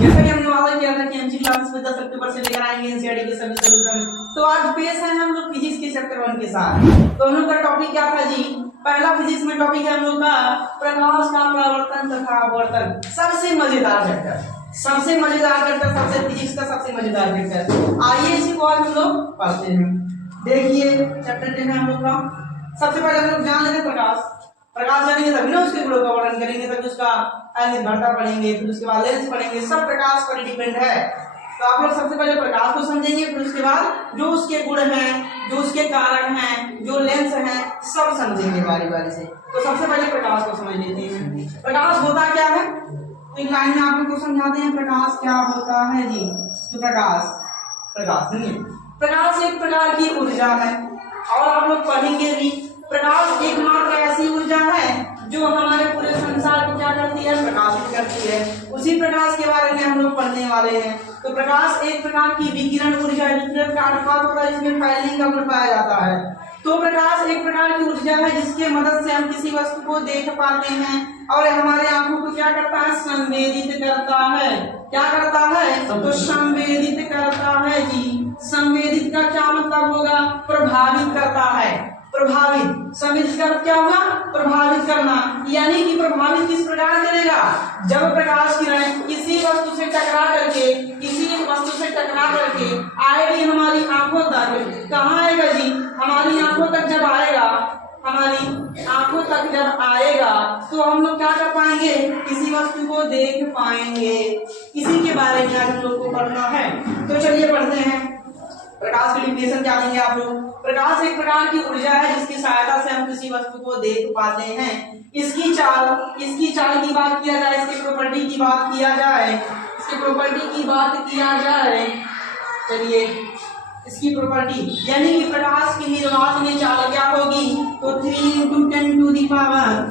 जैसा कि हमने वादा किया था कि एमसी क्लासेस में 10 अक्टूबर से लेकर आएंगे एनसीईआरटी के सभी सॉल्यूशन। तो आज पेश है हम लोग फिजिक्स के चैप्टर 1 के साथ। तो हम लोग का टॉपिक क्या था जी? पहला फिजिक्स में टॉपिक है हम लोग का प्रकाश का परावर्तन तथा अपवर्तन। सबसे मजेदार चैप्टर, सबसे मजेदार चैप्टर, सबसे फिजिक्स का सबसे मजेदार चैप्टर। आइए इसी को आज हम लोग पढ़ते हैं। देखिए चैप्टर 10 है हम लोग का। सबसे पहले हम लोग जान लेते हैं प्रकाश। प्रकाश जानेंगे तभी ना उसके गुणों का वर्णन करेंगे, तभी उसका अनिर्भरता पढ़ेंगे, फिर उसके बाद लेंस पढ़ेंगे। सब प्रकाश पर डिपेंड है। तो आप लोग सबसे पहले प्रकाश को समझेंगे, फिर उसके बाद जो उसके गुण हैं, जो उसके कारण हैं, जो लेंस हैं, सब समझेंगे बारी बारी से। तो सबसे पहले प्रकाश को समझ लेते हैं। प्रकाश होता क्या है? एक लाइन में आप लोग को समझाते हैं प्रकाश क्या होता है जी। तो प्रकाश सुनिए, प्रकाश एक प्रकार की ऊर्जा है और आप लोग पढ़ेंगे भी। प्रकाश एकमात्र ऐसी ऊर्जा है जो हमारे पूरे संसार को क्या करती है? प्रकाशित करती है। उसी प्रकाश के बारे में हम लोग पढ़ने वाले हैं। तो प्रकाश एक प्रकार की विकिरण ऊर्जा है। विकिरण का अर्थ होता है जिसमें फैलने का गुण पाया जाता है। तो प्रकाश एक प्रकार की ऊर्जा है जिसके मदद से हम किसी वस्तु को देख पाते हैं और हमारे आंखों को क्या करता है? संवेदित करता है। क्या करता है? तो संवेदित करता है जी। संवेदित का क्या मतलब होगा? प्रभावित करता है। प्रभावित, संवेदित का क्या होगा? प्रभावित करना। यानी कि प्रभावित किस प्रकार करेगा? जब प्रकाश किरण किसी वस्तु से टकरा करके आएगी हमारी आंखों तक। कहाँ आएगा जी? हमारी आंखों तक जब आएगा, हमारी आंखों तक जब आएगा तो हम लोग क्या कर पाएंगे? किसी वस्तु को देख पाएंगे। इसी के बारे में आज हम लोग को पढ़ना है। तो चलिए पढ़ते हैं। प्रकाश की डिफिनेशन क्या देंगे आप लोग? प्रकाश एक प्रकार की ऊर्जा है जिसकी सहायता से हम किसी वस्तु को देख पाते हैं। इसकी चाल की बात किया जाए, इसकी प्रॉपर्टी की बात किया जाए, चलिए इसकी प्रॉपर्टी यानी कि प्रकाश की निर्वात में चाल क्या होगी? तो 3 × 10⁻,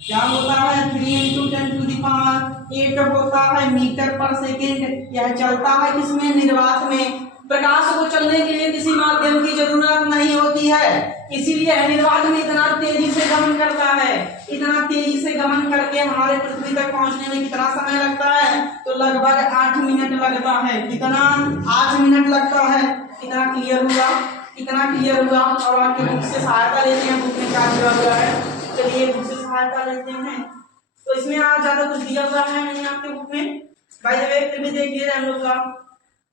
क्या होता है? 3 × 10⁸ होता है मीटर पर सेकेंड। यह चलता है किसमें? निर्वात में। प्रकाश को चलने के लिए किसी माध्यम की जरूरत नहीं होती है, इसीलिए निर्वात में इतना तेजी से गमन करता है। इतना तेजी से गमन करके हमारे पृथ्वी तक पहुंचने में कितना समय लगता है? तो लगभग 8 मिनट लगता है। कितना? 8 मिनट लगता है। कितना क्लियर हुआ? और आपके बुक से सहायता लेते हैं। बुक में क्या दिया हुआ है? चलिए बुक से सहायता लेते हैं। तो इसमें आज ज्यादा कुछ दिया हुआ है नहीं आपके बुक में। बाय द वे फिर भी देखिए हम लोग का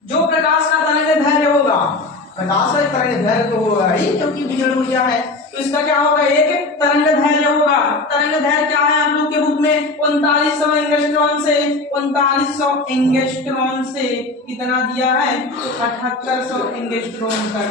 जो प्रकाश का तरंग दैर्घ्य होगा, प्रकाश का तरंग दैर्घ्य तो होगा ही क्योंकि विकिरण ऊर्जा है। तो इसका क्या होगा? एक तरंग दैर्घ्य होगा। तरंग दैर्घ्य क्या है आप लोग के बुक में? 3900 एंगस्ट्रॉन से कितना दिया है? तो 7800 एंगस्ट्रॉन तक।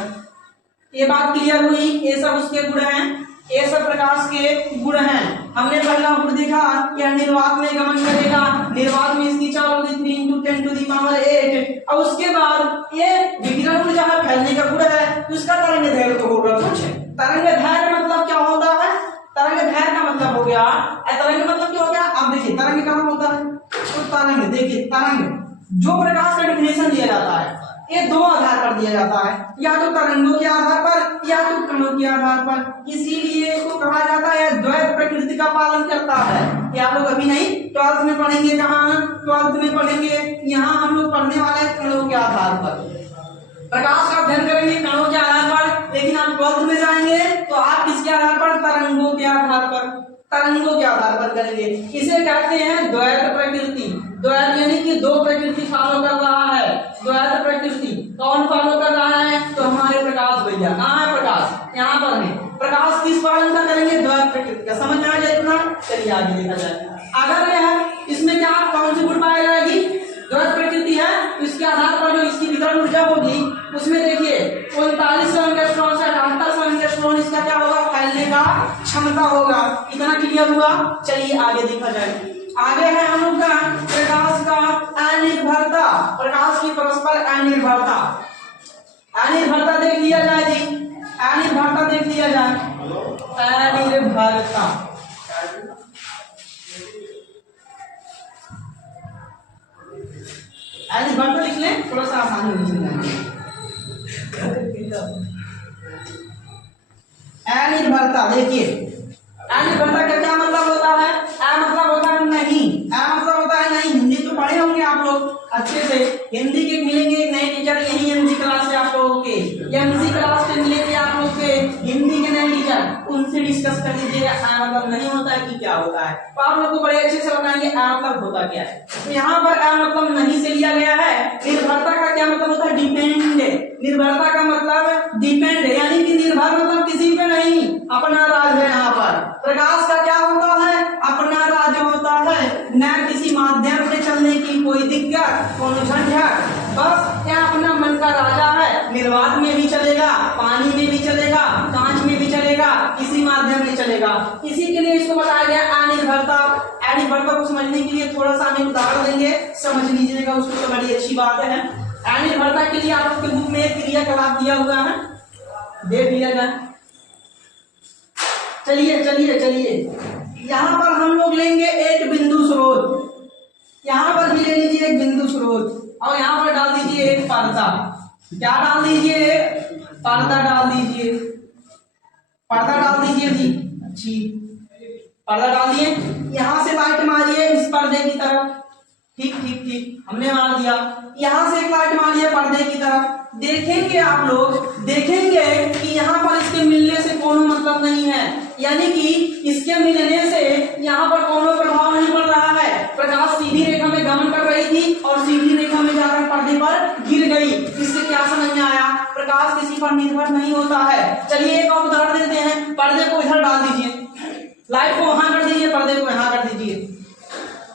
ये बात क्लियर हुई। ये सब उसके गुण हैं, ये सब प्रकाश के गुण हैं। हमने पहला गुण देखा कि निर्वात में गमन करेगा। निर्वात में इसकी चाल होगी 3 × 10⁸। और उसके बाद ये विकिरण ऊर्जा है, फैलने का गुण है, तो उसका तरंग दैर्घ्य तो होगा कुछ। तरंग दैर्घ्य मतलब क्या होता है? तरंग दैर्घ्य का मतलब हो गया, तरंग मतलब क्या हो गया? अब देखिए तरंग कहाँ होता है? तो तरंग, देखिए तरंग जो प्रकाश का डिफिनेशन दिया जाता है ये दो आधार पर दिया जाता है, या तो तरंगों के आधार पर या तो कणों के आधार पर। इसीलिए इसको कहा जाता है द्वैत प्रकृति का पालन करता है। ये आप लोग अभी नहीं 12th में पढ़ेंगे। कहाँ 12th में पढ़ेंगे? यहाँ हम लोग पढ़ने वाले हैं कणों के आधार पर। प्रकाश का अध्ययन करेंगे कणों के आधार पर, लेकिन आप 12th में जाएंगे तो आप किसके आधार पर? तरंगों के आधार पर। तरंगों के आधार पर करेंगे। इसे कहते हैं द्वैत प्रकृति। द्वैत यानी कि दो प्रकृति फॉलो कर रहा है। द्वैत प्रकृति कौन फॉलो कर रहा है? तो हमारे प्रकाश भैया। कहाँ है प्रकाश? यहाँ पर है। प्रकाश किस पालन का करेंगे? द्वैत प्रकृति का। समझ में आ जाए इतना? चलिए आगे देखा जाए। अगर यह इसमें क्या कौन सी गुण पाई जाएगी? द्वैत प्रकृति है, इसके आधार पर जो इसकी विकिरण ऊर्जा होगी उसमें देखिए 3900 एंगस्ट्रॉन से 7800 एंगस्ट्रॉन इसका क्या होगा? फैलने का क्षमता होगा। इतना क्लियर हुआ? चलिए आगे देखा जाए। आगे है हम लोग का प्रकाश का अनिर्भरता। प्रकाश की परस्पर अनिर्भरता। अनिर्भरता देख लिया जाए जी। अनिर्भरता देख लिया जाए। अनिर्भरता लिख लें, थोड़ा सा आसान हो अनिर्भरता देखिए, अनिर्भरता का क्या मतलब होता है? मतलब होता है नहीं, मतलब होता है नहीं। हिंदी तो पढ़े होंगे आप लोग। लोग अच्छे से। हिंदी के मिलेंगे एक नए टीचर यही एमजी क्लास से आप लोगों के, एमजी क्लास से मिलेंगे आप लोग के हिंदी के नए टीचर, उनसे डिस्कस कर लीजिएगा मतलब नहीं होता है कि क्या होता है, तो आप लोग को बड़े अच्छे से बताएंगे मतलब होता क्या है। तो यहाँ पर मतलब नहीं से लिया गया है। निर्भरता का क्या मतलब होता है? डिपेंड। निर्भरता का मतलब डिपेंड, यानी कि निर्भर मतलब किसी पे नहीं, अपना राज है। यहाँ पर प्रकाश का क्या होता है? अपना राज होता है, न किसी माध्यम से चलने की कोई दिक्कत, कोई झंझट, बस यह अपना मन का राजा है। निर्वात में भी चलेगा, पानी में भी चलेगा, कांच में भी चलेगा, किसी माध्यम में चलेगा। इसी के लिए इसको बताया गया अनिर्भरता। अनिर्भरता को समझने के लिए थोड़ा सा हम उदाहरण देंगे, समझ लीजिएगा उसको, तो बड़ी अच्छी बात है। अनिर्भरता के लिए आप लोग के बुक में एक क्रियाकलाप दिया हुआ है, देख लिया जाए। चलिए चलिए चलिए, यहाँ पर हम लोग लेंगे एक बिंदु स्रोत, यहाँ पर भी ले लीजिए एक बिंदु स्रोत, और यहाँ पर डाल दीजिए एक पर्दा। क्या डाल दीजिए? पर्दा डाल दीजिए, पर्दा डाल दीजिए जी, अच्छी पर्दा डाल दिए। यहाँ से लाइट मारिए इस पर्दे की तरफ, ठीक ठीक ठीक, हमने मार दिया। यहाँ से एक लाइट मारिए पर्दे की तरफ। देखेंगे आप लोग, देखेंगे कि यहाँ पर इसके मिलने से कोनो मतलब नहीं है, यानी कि इसके मिलने से यहाँ पर कोनो प्रभाव नहीं पड़ रहा है। प्रकाश सीधी रेखा में गमन कर रही थी और सीधी रेखा में जाकर पर्दे पर गिर गई। इससे क्या समझ में आया? प्रकाश किसी पर निर्भर नहीं होता है। चलिए एक और उदाहरण देते हैं। पर्दे को इधर डाल दीजिए, लाइट को वहां कर दीजिए, पर्दे को यहाँ कर दीजिए,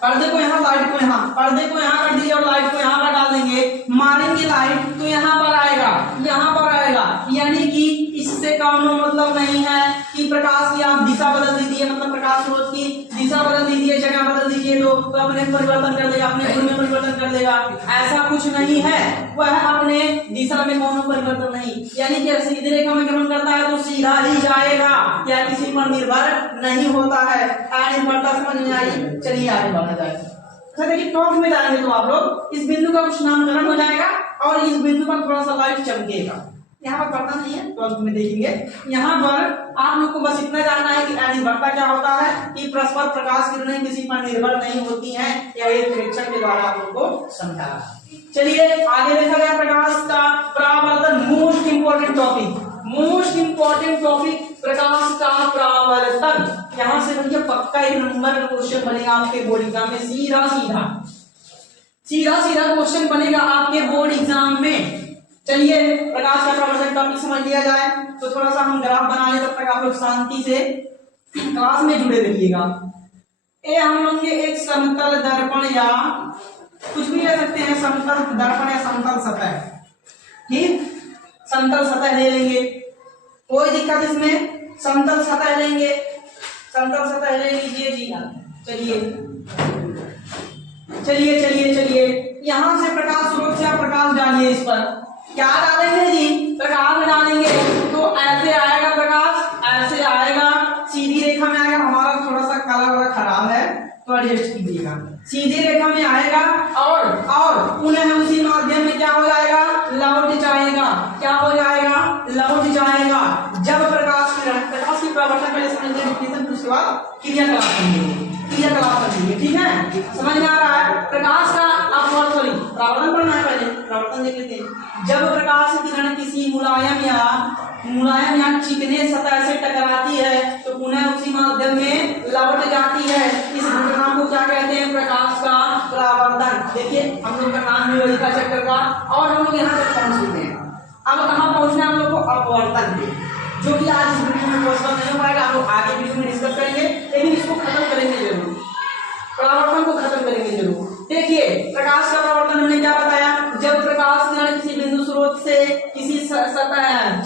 पर्दे को यहाँ, लाइट को यहाँ, पर्दे को यहाँ कर दीजिए और लाइट को यहाँ पर डाल देंगे। मारेंगे लाइट तो यहाँ पर आएगा, यहाँ पर आएगा, यानी कि इससे कोनो मतलब नहीं है कि प्रकाश की आप दिशा बदल दीजिए, मतलब प्रकाश स्रोत की दिशा बदल दीजिए, जगह बदल दीजिए तो अपने परिवर्तन कर देगा, अपने गुण में परिवर्तन कर देगा। ऐसा कुछ नहीं है, वह अपने दिशा में कोनो परिवर्तन नहीं, यानी कि सीधी रेखा में गमन करता है तो सीधा ही जाएगा, या किसी पर निर्भर नहीं होता है। अनिर्भरता समझ में आई? चलिए आगे बढ़ा जाए। अच्छा देखिए, टॉप में जाएंगे तो आप लोग इस बिंदु का कुछ नामकरण हो जाएगा और इस बिंदु पर थोड़ा सा लाइट चमकेगा। यहाँ पर पढ़ना नहीं है, ट्वेल्थ में देखेंगे। यहाँ पर आप लोग को बस इतना जानना है कि अनिर्भरता क्या होता है, कि परस्पर प्रकाश किरणें किसी पर निर्भर नहीं होती हैं। यह एक प्रेक्षण के द्वारा आप लोग को समझा। चलिए आगे देखा गया प्रकाश का परावर्तन, most important topic, most important topic प्रकाश का परावर्तन। यहाँ से भैया पक्का एक नंबर का क्वेश्चन बनेगा आपके बोर्ड एग्जाम में, सीधा सीधा सीधा सीधा क्वेश्चन बनेगा आपके बोर्ड एग्जाम में। चलिए प्रकाश का परावर्तन टॉपिक समझ लिया जाए तो थोड़ा सा हम ग्राफ बना ले, तब तक आप लोग शांति से क्लास में जुड़े रहिएगा। ये हम लोग के एक समतल दर्पण या कुछ भी ले सकते हैं, समतल दर्पण या समतल सतह, ठीक, समतल सतह ले लेंगे, कोई दिक्कत इसमें, समतल सतह लेंगे, समतल सतह ले लीजिए जी। चलिए चलिए चलिए चलिए, यहां से प्रकाश स्रोत से आप प्रकाश डालिए, इस पर क्या डालेंगे जी? प्रकाश डालेंगे तो ऐसे आएगा प्रकाश, ऐसे आएगा, सीधी रेखा में आएगा। हमारा थोड़ा सा कलर वाला खराब है तो एडजस्ट कीजिएगा। सीधी रेखा में आएगा और पुनः उसी माध्यम में क्या हो जाएगा? लौट जाएगा। क्या हो जाएगा? लौट जाएगा। जब प्रकाश की परावर्तन पहले समझ लेंगे, उसके बाद क्रियाकलाप समझेंगे, क्रियाकलाप समझेंगे, ठीक है? समझ में आ रहा है? प्रकाश का अपवर्तन, परावर्तन पढ़ना है, पहले परावर्तन देख लेते हैं। जब प्रकाश की किरण किसी मुलायम या चिकने सतह से टकराती है तो पुनः उसी माध्यम में लौट जाती है। इस घटना को क्या कहते हैं? प्रकाश का परावर्तन। देखिए हम लोग का नाम है वही का चक्कर का, और हम लोग यहाँ तक पहुंच चुके हैं। अब कहाँ पहुंचना है हम लोग को? अपवर्तन पे, जो कि आज इस वीडियो में पॉसिबल नहीं हो पाएगा, हम लोग आगे वीडियो में डिस्कस करेंगे, लेकिन इसको खत्म करेंगे जरूर, परावर्तन को खत्म करेंगे जरूर। देखिए प्रकाश का परावर्तन हमने क्या बताया? जब प्रकाश किरण किसी बिंदु स्रोत से किसी सतह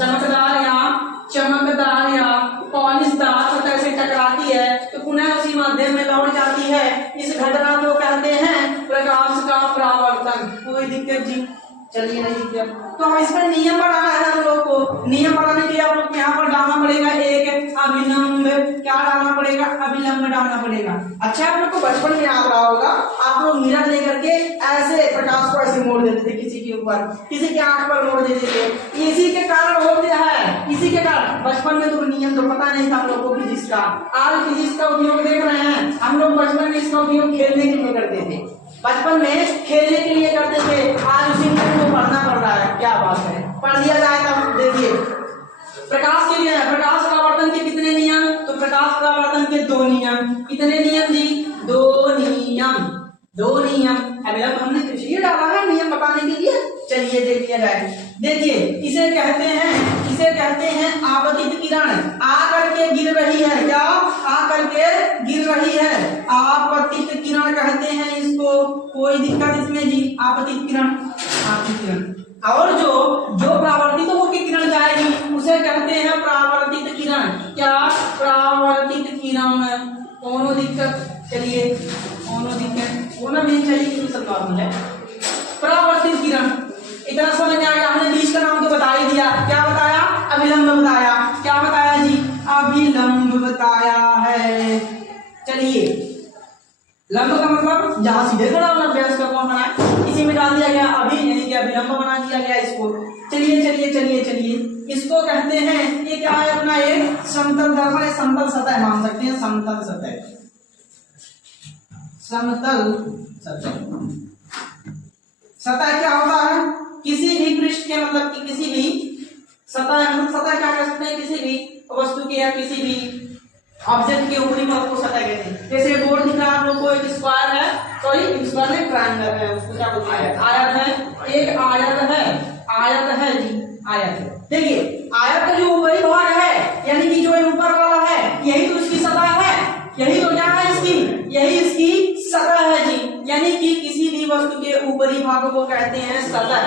चमकदार या पॉलिशदार सतह से टकराती है तो पुनः उसी माध्यम में लौट जाती है। इस घटना को कहते हैं प्रकाश का परावर्तन। कोई दिक्कत जी? चलिए नहीं दिक्कत, तो हम इसमें नियम बनाना है हम लोग को। नियम बनाने के लिए आप लोग यहाँ पर डालना पड़ेगा एक अभिलंब, क्या डालना पड़ेगा? अभिलंब डालना पड़ेगा। अच्छा आप लोग को बचपन में याद रहा होगा, आप लोग मिरर लेकर के ऐसे प्रकाश को ऐसे मोड़ देते थे, किसी के ऊपर, किसी के आंख पर मोड़ देते थे। इसी के कारण हो गया है, इसी के कारण। बचपन में तो नियम तो पता नहीं था हम लोग को फिजिक्स का। आज फिजिक्स का उपयोग देख रहे हैं हम लोग, बचपन में इसका उपयोग खेलने के लिए करते थे। बचपन में खेलने के दो नियम। कितने नियम जी? दो नियम। दो नियम। अविलंब हमने तो इसलिए डाला है नियम बताने के लिए। चलिए देख लिया जाए। देखिए इसे कहते हैं आपतित किरण। आ करके गिर रही है। क्या? आ करके गिर रही है, आपतित किरण कहते हैं इसको। कोई दिक्कत इसमें जी? आपतित किरण, आपतित किरण। और जो परावर्तित होकर किरण जाएगी उसे कहते हैं परावर्तित किरण। क्या? परावर्तित किरण। कोनो दिक्कत? चलिए कोनो दिक्कत होना नहीं चाहिए, ये सब नॉर्मल है। परावर्तित किरण इतना समझ में आ गया। हमने बीच का नाम तो बता ही दिया। क्या बताया? अभिलंब बताया। क्या बताया जी? अभिलंब बताया है। चलिए लंब का मतलब जहां सीधे खड़ा होना, अभ्यास का कौन बनाया, इसी में डाल दिया गया अभी, यानी कि अभिलंब बना दिया गया इसको। चलिए चलिए चलिए चलिए इसको कहते हैं, ये क्या है अपना एक समतल दर्पण, समतल सतह मान सकते हैं। समतल सतह, समतल सतह। सतह क्या होता है? किसी भी पृष्ठ के मतलब कि किसी भी सतह, सतह क्या कह सकते हैं? किसी भी वस्तु के या किसी भी ऑब्जेक्ट के ऊपरी भाग को सतह कहते हैं। जैसे बोर्ड दिख रहा है आप लोग को, एक स्क्वायर है, सॉरी स्क्वायर नहीं ट्रायंगल है, उसको क्या बोलते हैं? आयत है। एक आयत है, आयत है जी, आयत है। देखिए आयत का जो ऊपरी भाग है, यानी कि जो ऊपर वाला है, यही तो इसकी सतह है। यही तो क्या है इसकी? यही इसकी सतह है जी। यानी कि किसी भी वस्तु के ऊपरी भाग को कहते हैं सतह।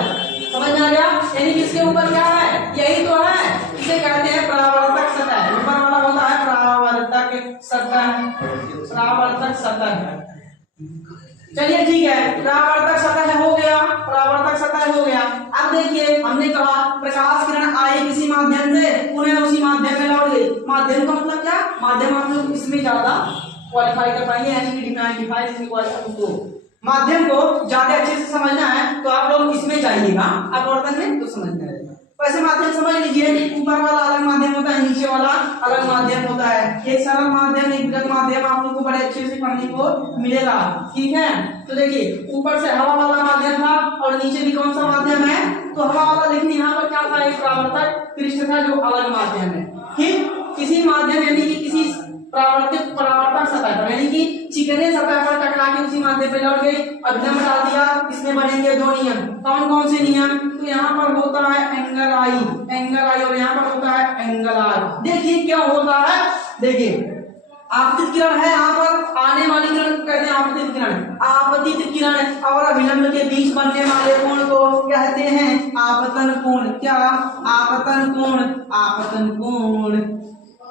समझ में आ गया? यानी कि इसके ऊपर क्या है? यही तो है, इसे कहते हैं परावर्तक सतह। ऊपर वाला होता है परावर्तक सतह, परावर्तक सतह। चलिए ठीक है, परावर्तक सतह हो गया, परावर्तक सतह हो गया। अब देखिए हमने कहा प्रकाश किरण आई किसी माध्यम से, पुनः उसी माध्यम में लौट गई। माध्यम का मतलब क्या? माध्यम आप लोग इसमें ज्यादा क्वालिफाई कर पाएंगे, यानी कि डिफाइन इसमें क्वालिफाई। माध्यम को ज्यादा अच्छे से समझना है तो आप लोग इसमें जाइएगा अपवर्तन में, तो समझ में आएगा। वैसे माध्यम समझ लीजिए, ऊपर वाला अलग माध्यम होता है, नीचे वाला अलग माध्यम होता है। एक सरल माध्यम, एक विगत माध्यम आप लोग को बड़े अच्छे से पढ़ने को मिलेगा। ठीक है, तो देखिए ऊपर से हवा वाला माध्यम था और नीचे भी कौन सा माध्यम है? तो हवा वाला। लेकिन यहाँ पर क्या था? एक परावर्तक पृष्ठ था जो अलग माध्यम है। ठीक, किसी माध्यम यानी कि किसी परावर्तक सतह पर, यानी कि चिकने सतह पर टकरा के उसी माध्यम पे लौट गई, अभिलंब डाल दिया। इसमें बनेंगे दो नियम। कौन कौन से नियम? तो यहाँ पर होता है एंगल आई, एंगल आई, और यहाँ पर होता है एंगल आर। देखिए क्या होता है, देखिए आपतित किरण है, यहाँ पर आने वाली किरण को कहते हैं आपतित किरण। आपतित किरण और अभिलंब के बीच बनने वाले कोण को कहते हैं आपतन कोण। क्या? आपतन कोण, आपतन कोण।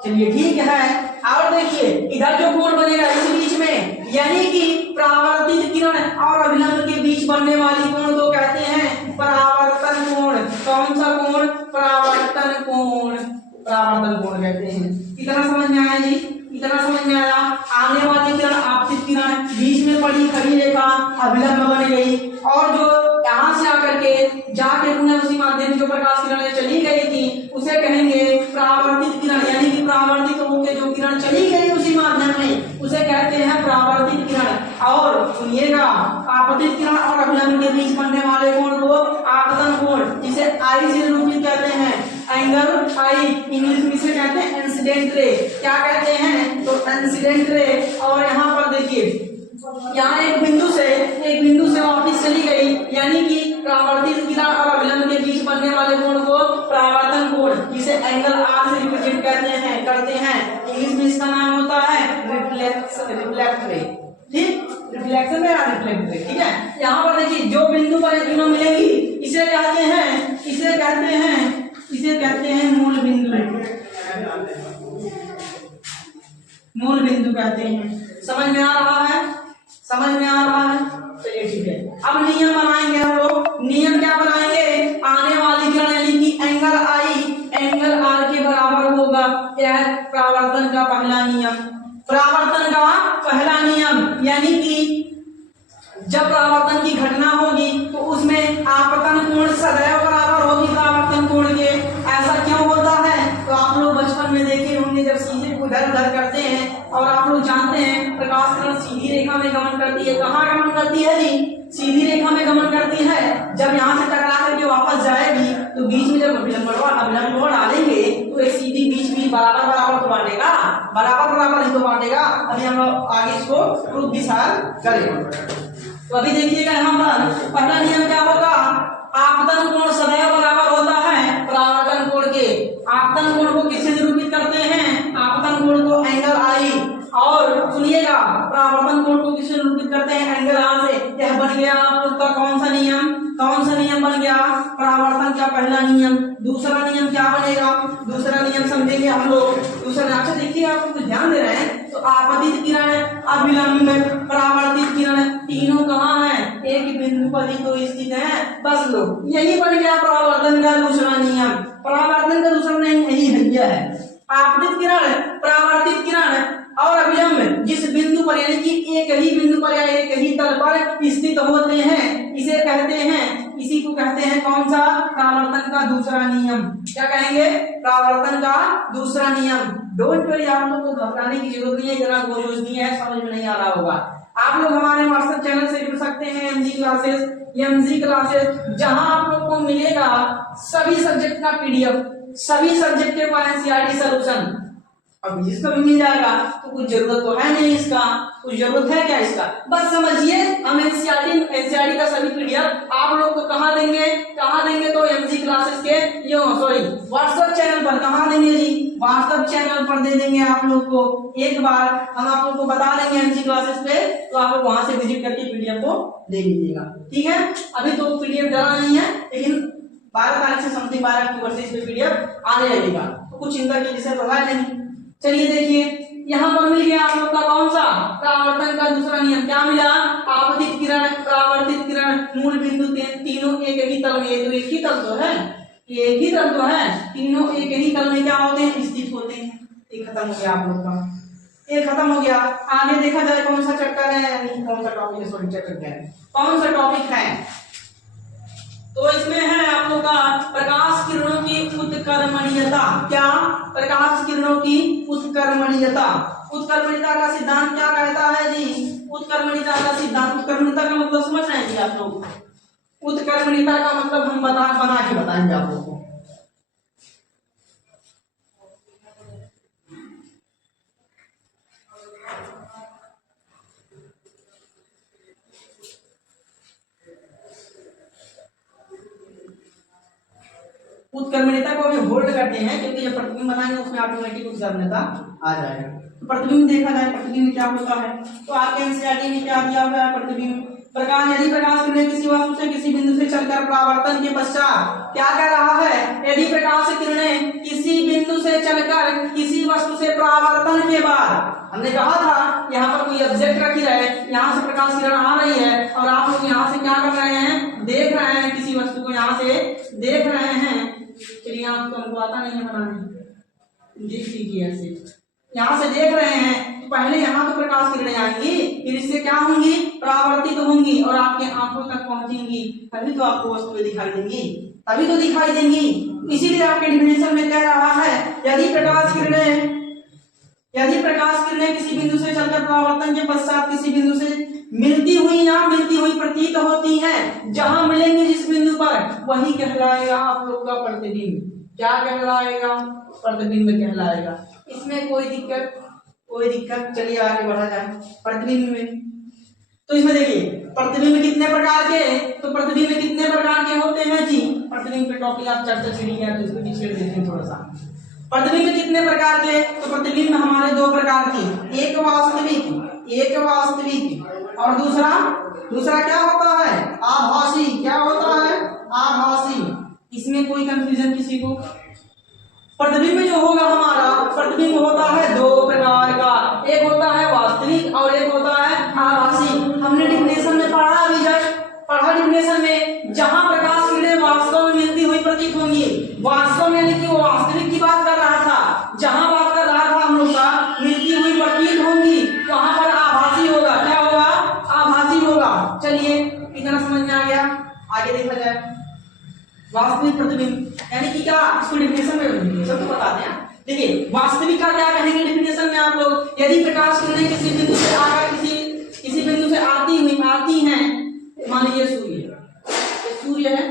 चलिए ठीक है, और देखिए इधर जो कोण बनेगा इस बीच में, यानी कि परावर्तित किरण और अभिलंब के बीच बनने वाली कोण को कहते हैं परावर्तन कोण। कौन सा कोण? परावर्तन कोण, परावर्तन कोण कहते हैं। कितना समझ में आया जी? इतना समझ में आया? आने वाली किरण आपतित किरण, बीच में पड़ी खड़ी रेखा अभिलंब बन गई, और जो यहाँ से आकर के जाके पुनः उसी माध्यम जो प्रकाश किरण चली गई थी उसे कहेंगे परावर्तित किरण। यानी कि परावर्तित होकर जो किरण चली गई उसी माध्यम में उसे कहते हैं परावर्तित किरण। और सुनिएगा, आपतित किरण और अभिलंब के बीच बनने वाले कोण को आपतन कोण, जिसे आई से निरूपित कहते हैं, एंगल आई। इंग्लिश में इसे कहते हैं इंसिडेंट रे। क्या कहते हैं? तो इंसिडेंट रे। और यहाँ पर देखिए यहाँ एक बिंदु से वापस चली गई, यानी कि परावर्तित किरण और अभिलंब के बीच बनने वाले कोण को परावर्तन कोण, जिसे एंगल आर से रिप्रेजेंट करते हैं। इंग्लिश में इसका नाम होता है रिफ्लेक्ट रे। ठीक, रिफ्लेक्शन रे और रिफ्लेक्ट रे। ठीक है, यहाँ पर देखिए जो बिंदु पर तीनों मिलेंगी इसे कहते हैं मूल बिंदु, मूल बिंदु कहते हैं। समझ में आ रहा है? समझ में आ रहा है? चलिए ठीक है, अब नियम बनाएंगे हम लोग। नियम क्या बनाएंगे? आने वाली किरण यानी कि एंगल आई एंगल आर के बराबर होगा। यह परावर्तन का पहला नियम, परावर्तन का पहला नियम, यानी कि जब परावर्तन की घटना होगी तो उसमें आपतन कोण सदैव बराबर होगी परावर्तन कोण के। ऐसा क्यों होता है? तो आप लोग बचपन में देखे होंगे, जब सीधे को इधर उधर करते हैं, और आप लोग जानते हैं प्रकाश किरण सीधी रेखा में गमन करती है। कहाँ गमन करती है जी? सीधी रेखा में गमन करती है। जब यहाँ से टकरा करके वापस जाएगी तो बीच में जब अभिलंब डालेंगे तो एक सीधी बीच भी बराबर बराबर तो बनेगा, बराबर बराबर ही तो बांटेगा। अभी हम आगे इसको प्रूफ भी शायद करें। तो अभी देखिएगा यहाँ पर पहला नियम क्या होगा, आपतन कोण सदैव बराबर होता है परावर्तन कोण के। आपतन कोण को किससे निरूपित करते हैं, आपतन कोण को एंगल आई, और सुनिएगा परावर्तन कोण को किससे निरूपित करते हैं, एंगल आर से। यह बन गया आप लोग का कौन सा नियम, कौन सा नियम बन गया, परावर्तन का पहला नियम। दूसरा नियम क्या बनेगा, दूसरा नियम समझेंगे हम लोग। दूसरा, अच्छा देखिए आप लोग ध्यान दे रहे हैं, तो आपतित किरण, अभिलंब, परावर्तित किरण तीनों कहाँ है, एक बिंदु पर ही तो स्थित है। बस लो, यही बन गया परावर्तन का दूसरा नियम। परावर्तन का दूसरा नियम यही है, आपतित किरण, परावर्तित किरण और अभिलंब जिस बिंदु पर यानी कि एक ही बिंदु पर या एक ही तल पर स्थित होते हैं, इसे कहते हैं, इसी को कहते हैं कौन सा, परावर्तन का दूसरा नियम। क्या कहेंगे, परावर्तन का दूसरा नियम। डोंट वरी, आप लोग को घबराने की जरूरत नहीं है, जरा गोजोज नहीं है, समझ में नहीं आ रहा होगा। आप लोग हमारे व्हाट्सएप चैनल से जुड़ सकते हैं, एमजी क्लासेस, जहां आप लोग को मिलेगा सभी सब्जेक्ट का पीडीएफ, सभी सब्जेक्ट का एनसीईआरटी सॉल्यूशन। अब जिसका भी मिल जाएगा तो कुछ जरूरत तो है नहीं, इसका कुछ जरूरत है क्या इसका, बस समझिए हम एनसीईआरटी का सभी पीडीएफ आप लोग को कहाँ देंगे तो एमजी क्लासेस के व्हाट्सएप चैनल पर। कहाँ देंगे जी, व्हाट्सएप चैनल पर दे देंगे आप लोग को। एक बार हम आप लोग को बता देंगे एमजी क्लासेस पे, तो आप लोग वहां से विजिट करके पीडीएफ को ले लीजिएगा, ठीक है। अभी तो पीडीएफ डला नहीं है, लेकिन 12 तारीख से समथिंग 12 अक्टूबर से इस पे पीडीएफ आने लगेगा, तो कुछ चिंता की विषय तो है नहीं। चलिए देखिए यहाँ पर मिल गया आप लोग का कौन सा, परावर्तन का दूसरा नियम। क्या मिला, आपतित किरण, परावर्तित किरण, मूल बिंदु तीनों एक ही तल में, तो एक ही तल तो है, एक ही तल तो है, तीनों एक ही तल में क्या होते हैं, स्थित होते हैं। ये खत्म हो गया आप लोग का, ये खत्म हो गया। आगे देखा जाए कौन सा चैप्टर है, कौन सा टॉपिक है, सॉरी चैप्टर है, कौन सा टॉपिक है, तो इसमें है आप लोग का प्रकाश किरणों की उत्कर्मणीयता। क्या, प्रकाश किरणों की उत्कर्मणीयता। उत्कर्मणीयता का सिद्धांत क्या कहता है जी, उत्कर्मणीयता का सिद्धांत, उत्कर्मणीयता का मतलब समझ रहे हैं जी आप लोग, उत्कर्मणीयता का मतलब हम बना के बताएंगे आप लोग को। उत्कर्मणीयता को हम होल्ड करते हैं, क्योंकि जब प्रतिबिंब बनाएंगे उसमें ऑटोमेटिक उत्कर्मणीयता आ जाएगा। तो प्रतिबिंब देखा जाए, प्रतिबिंब क्या होता है, तो आपके एनसीईआरटी में क्या दिया हुआ है, प्रतिबिंब प्रकाश, यदि प्रकाश किरणें किसी वस्तु से किसी बिंदु से चलकर परावर्तन के पश्चात, क्या कह रहा है, यदि प्रकाश किरणें किसी बिंदु से चलकर किसी वस्तु से परावर्तन के बाद, हमने कहा था यहाँ पर कोई ऑब्जेक्ट रखी है, यहाँ से प्रकाश किरण आ रही है और आप लोग यहाँ से क्या कर रहे हैं, देख रहे हैं किसी वस्तु को, यहाँ से देख रहे हैं। चलिए आपको हमको आता नहीं है बनाने, देख लीजिए ऐसे, यहाँ से देख रहे हैं, तो पहले यहाँ तो प्रकाश किरणें आएंगी, फिर इससे क्या होंगी, परावर्तित होंगी और आपके आंखों तक पहुंचेंगी, तभी तो आपको वस्तुएं दिखाई देंगी, तभी तो दिखाई देंगी। इसीलिए आपके डेफिनेशन में कह रहा है, यदि प्रकाश किरणें किसी बिंदु से चलकर परावर्तन के पश्चात किसी बिंदु से मिलती हुई प्रतीत होती हैं, जहां मिलेंगे जिस बिंदु पर, वही कहलाएगा आप लोग का प्रतिबिंब। क्या कहलाएगा, प्रतिबिंब कहलाएगा। इसमें कोई दिक्कत, चलिए आगे बढ़ा जाए। प्रतिबिंब में तो इसमें देखिए प्रतिबिंब कितने प्रकार के, तो प्रतिबिंब कितने प्रकार के होते हैं जी, प्रतिबिंब पे टॉपिक आप चर्चा छेड़ी गया तो इसको पीछे देते हैं थोड़ा सा। प्रतिबिंब कितने प्रकार के, तो प्रतिबिंब हमारे दो प्रकार के, एक वास्तविक और दूसरा क्या होता है, आभासी। क्या होता है, आभासी। इसमें कोई कंफ्यूजन किसी को, प्रतिबिंब जो होगा हमारा, प्रतिबिंब होता है दो प्रकार का, एक होता है वास्तविक और एक होता है आभासी। हमने डिफिनेशन में पढ़ा डिफिनेशन में, जहां प्रकाश किरणें वास्तव में मिलती हुई प्रतीत होंगी, वास्तव में यानी कि वो वास्तविक की बात कर रहा था, जहां बात कर रहा था हम लोग का मिलती हुई प्रतीत होंगी, वहां पर आभासी होगा। क्या होगा, आभासी होगा। चलिए इतना समझ में आ गया, आगे देखा जाए। वास्तविक प्रतिबिंब यानी कि क्या, इसको डिफिनेशन में सब तो बताते हैं। देखिए वास्तविक का क्या कहेंगे डिफिनेशन में आप लोग, यदि प्रकाश किरणें किसी बिंदु से आकर किसी बिंदु से आती हैं, मान लीजिए सूर्य है,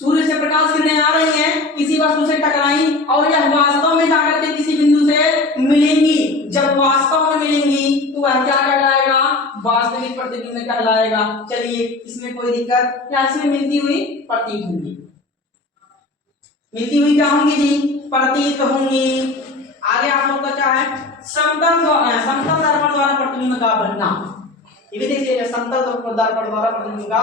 सूर्य से प्रकाश किरणें आ रही हैं, किसी वस्तु से टकराई और यह वास्तव में जाकर के किसी बिंदु से मिलेंगी, जब में कहलाएगा। चलिए, इसमें कोई दिक्कत या इसमें मिलती हुई प्रतीत होंगी, मिलती हुई क्या होंगी जी, प्रतीत होंगी। आगे आप लोग का क्या है, समतल दर्पण द्वारा प्रतिबिंब का बनना। ये भी देखिए, समतल दर्पण द्वारा प्रतिबिंब का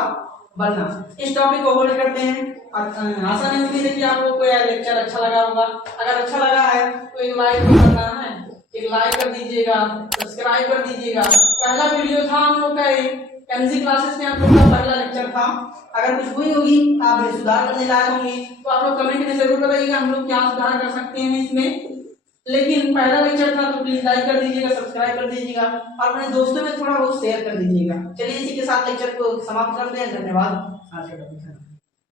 बनना। इस टॉपिक को होल्ड करते हैं। आशा नहीं उम्मीद है कि आपको कोई लेक्चर अच्छा लगा होगा। अगर अच्छा लगा है तो एक लाइक करना है, एक लाइक कर दीजिएगा, सब्सक्राइब कर दीजिएगा। पहला वीडियो था हम लोग का एमजी क्लासेस में, आप लोग का पहला लेक्चर था। अगर कुछ हुई होगी तो आप सुधार करने लायक होंगे, तो आप लोग कमेंट में जरूर बताइएगा हम लोग क्या सुधार कर सकते हैं इसमें। लेकिन पहला लेक्चर था तो प्लीज लाइक कर दीजिएगा, सब्सक्राइब कर दीजिएगा और अपने दोस्तों में थोड़ा बहुत शेयर कर दीजिएगा। चलिए, इसी के साथ लेक्चर को समाप्त करते हैं। धन्यवाद। आज का